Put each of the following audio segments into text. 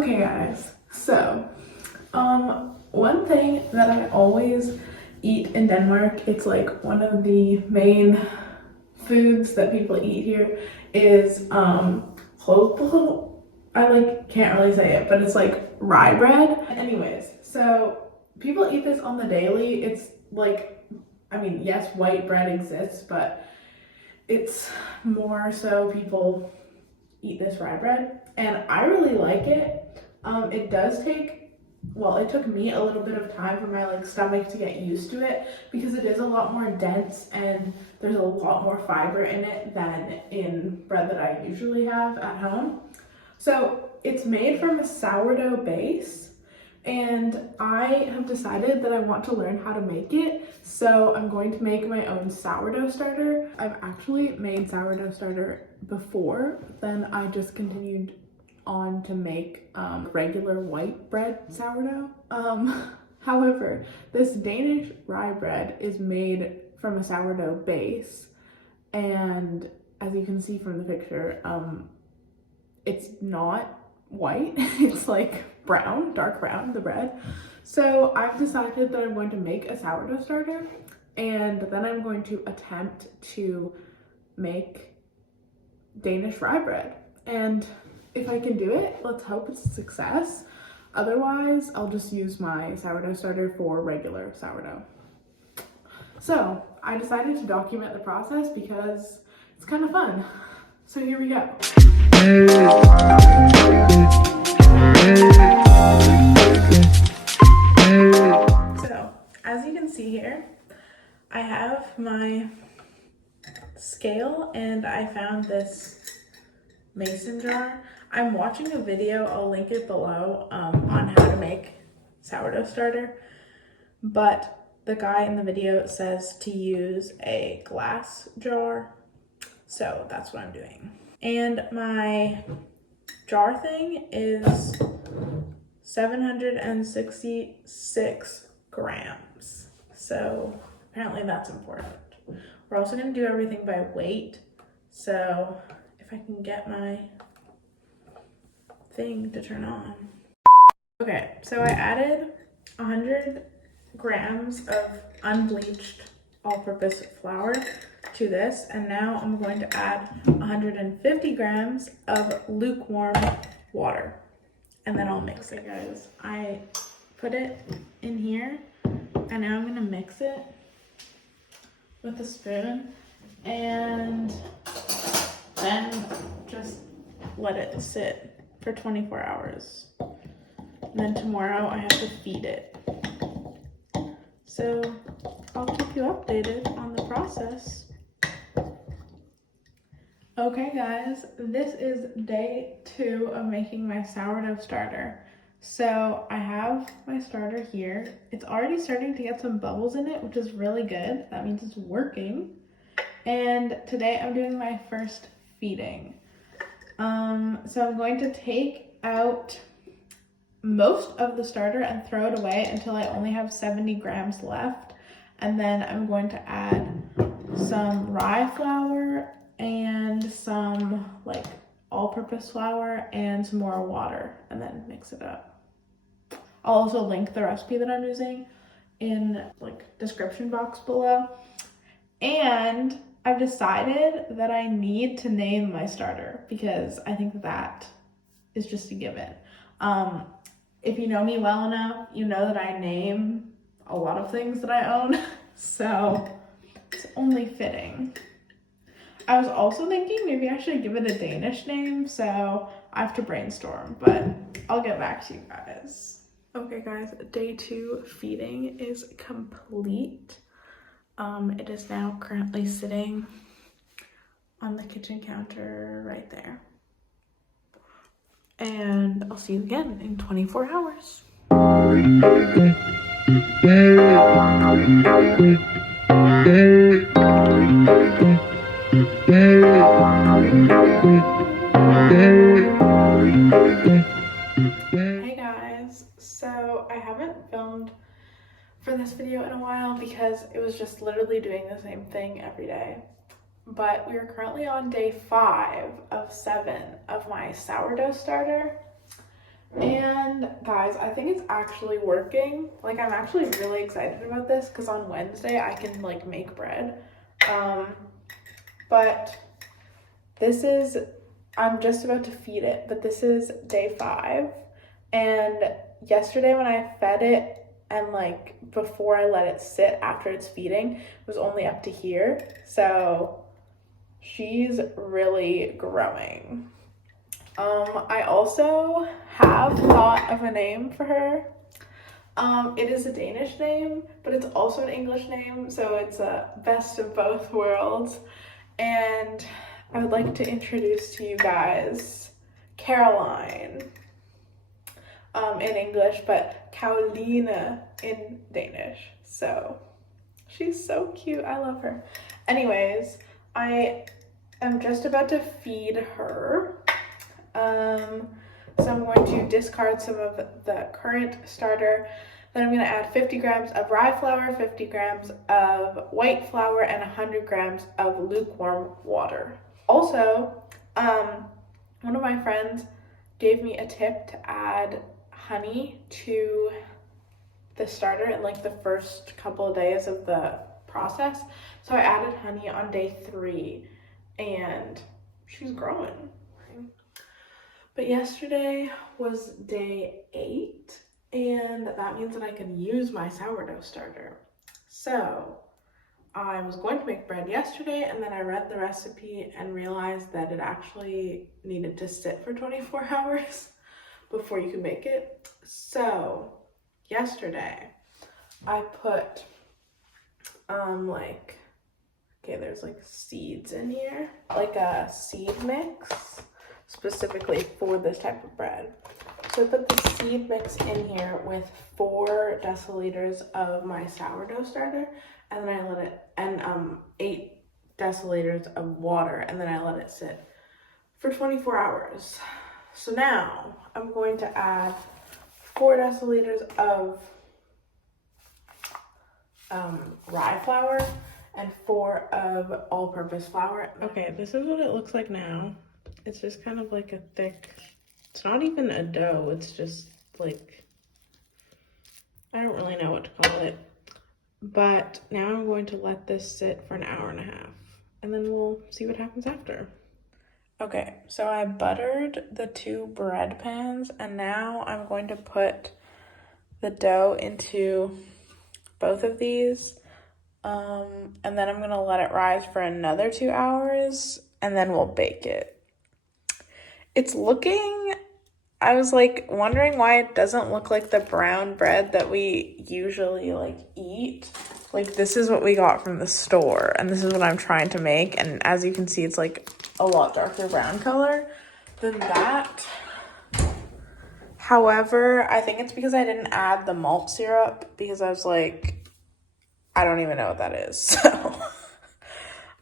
Okay guys, so one thing that I always eat in Denmark, it's like one of the main foods that people eat here is rugbrød. I can't really say it, but it's like rye bread. Anyways, so people eat this on the daily. It's like, I mean, yes, white bread exists, but it's more so people eat this rye bread, and I really like it. It does take, well, it took me a little bit of time for my stomach to get used to it because it is a lot more dense and there's a lot more fiber in it than in bread that I usually have at home. So it's made from a sourdough base, and I have decided that I want to learn how to make it. So I'm going to make my own sourdough starter. I've actually made sourdough starter before, then I just continued on to make regular white bread sourdough. However, this Danish rye bread is made from a sourdough base, and as you can see from the picture, it's not white, it's like brown, dark brown, the bread. So I've decided that I'm going to make a sourdough starter, and then I'm going to attempt to make Danish rye bread. And if I can do it, let's hope it's a success. Otherwise, I'll just use my sourdough starter for regular sourdough. So I decided to document the process because it's kind of fun. So here we go. So as you can see here, I have my scale and I found this mason jar. I'm watching a video, I'll link it below, on how to make sourdough starter, but the guy in the video says to use a glass jar, so that's what I'm doing. And my jar thing is 766 grams, so apparently that's important. We're also going to do everything by weight, so if I can get my thing to turn on. Okay, so I added 100 grams of unbleached all-purpose flour to this, and now I'm going to add 150 grams of lukewarm water, and then I'll mix it. Guys, I put it in here, and now I'm gonna mix it with a spoon, and then just let it sit for 24 hours. And then tomorrow I have to feed it. So I'll keep you updated on the process. Okay guys, this is day 2 of making my sourdough starter. So I have my starter here. It's already starting to get some bubbles in it, which is really good. That means it's working. And today I'm doing my first feeding. So I'm going to take out most of the starter and throw it away until I only have 70 grams left. And then I'm going to add some rye flour and some all-purpose flour and some more water, and then mix it up. I'll also link the recipe that I'm using in description box below. And I've decided that I need to name my starter because I think that is just a given. If you know me well enough, you know that I name a lot of things that I own, so it's only fitting. I was also thinking maybe I should give it a Danish name, so I have to brainstorm, but I'll get back to you guys. Okay guys, day 2 feeding is complete. It is now currently sitting on the kitchen counter right there. And I'll see you again in 24 hours. Hey guys, so I haven't filmed for this video in a while because it was just literally doing the same thing every day. But we are currently on day 5 of 7 of my sourdough starter, and Guys, I think it's actually working. Like, I'm actually really excited about this because on Wednesday I can like make bread. But this is, I'm just about to feed it, but this is day 5. And yesterday when I fed it and like before I let it sit after it's feeding, it was only up to here. So she's really growing. I also have thought of a name for her. It is a Danish name, but it's also an English name, so it's a best of both worlds. And I would like to introduce to you guys Caroline in English, but Caroline in Danish. So she's so cute. I love her. Anyways, I am just about to feed her. So I'm going to discard some of the current starter. Then I'm going to add 50 grams of rye flour, 50 grams of white flour, and 100 grams of lukewarm water. Also, one of my friends gave me a tip to add honey to the starter in like the first couple of days of the process. So I added honey on day 3 and she's growing. But yesterday was day 8 and that means that I can use my sourdough starter. So I was going to make bread yesterday and then I read the recipe and realized that it actually needed to sit for 24 hours before you can make it. So yesterday I put there's like seeds in here, like a seed mix specifically for this type of bread. So I put the seed mix in here with 4 deciliters of my sourdough starter, and then I let it, and 8 deciliters of water, and then I let it sit for 24 hours. So now I'm going to add 4 deciliters of rye flour and 4 of all-purpose flour. Okay, this is what it looks like now. It's just kind of like a thick, it's not even a dough, it's just like, I don't really know what to call it. But now I'm going to let this sit for an hour and a half and then we'll see what happens after. Okay, so I buttered the 2 bread pans and now I'm going to put the dough into both of these. And then I'm going to let it rise for another 2 hours and then we'll bake it. It's looking, I was like wondering why it doesn't look like the brown bread that we usually like eat. Like this is what we got from the store and this is what I'm trying to make. And as you can see, it's like a lot darker brown color than that. However, I think it's because I didn't add the malt syrup because I was like, I don't even know what that is. So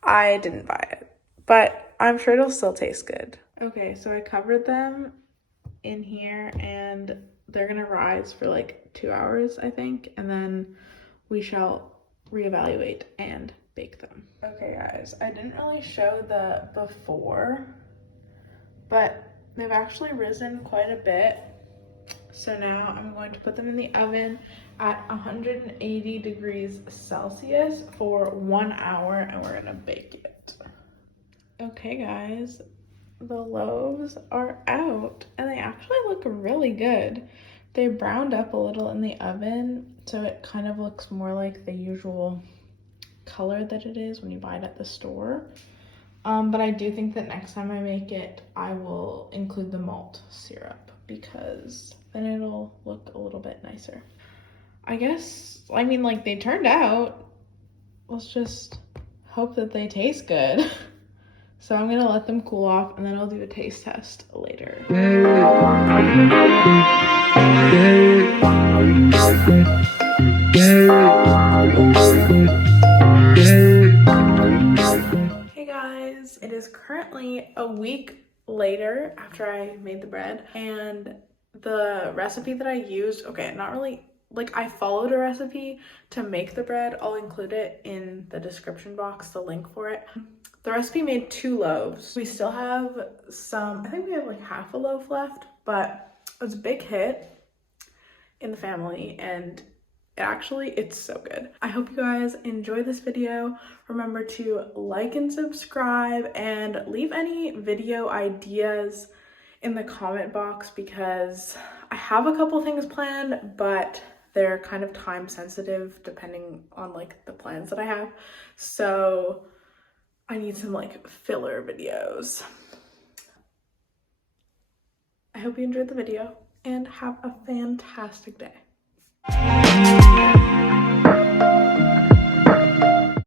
I didn't buy it, but I'm sure it'll still taste good. Okay, so I covered them in here and they're gonna rise for like 2 hours, I think, and then we shall reevaluate and bake them. Okay guys, I didn't really show the before, but they've actually risen quite a bit. So now I'm going to put them in the oven at 180 degrees Celsius for 1 hour and we're gonna bake it. Okay guys, the loaves are out and they actually look really good. They browned up a little in the oven, so it kind of looks more like the usual color that it is when you buy it at the store. But I do think that next time I make it, I will include the malt syrup because then it'll look a little bit nicer. I guess, I mean, like they turned out. Let's just hope that they taste good. So I'm gonna let them cool off and then I'll do a taste test later. Hey guys, it is currently a week later after I made the bread and the recipe that I used, okay, not really, like I followed a recipe to make the bread. I'll include it in the description box, the link for it. The recipe made 2 loaves. We still have some, I think we have like half a loaf left, but it was a big hit. in the family, and it's so good. I hope you guys enjoy this video. Remember to like and subscribe and leave any video ideas in the comment box, because I have a couple things planned, but they're kind of time sensitive depending on like the plans that I have. So I need some like filler videos. I hope you enjoyed the video and have a fantastic day.